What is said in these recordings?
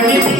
Give you.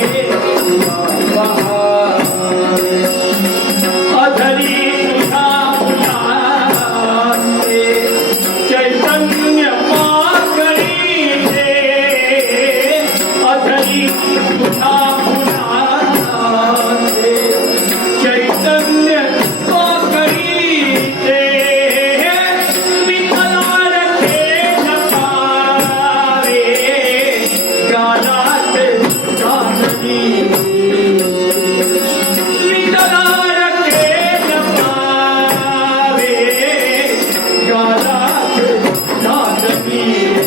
Yeah.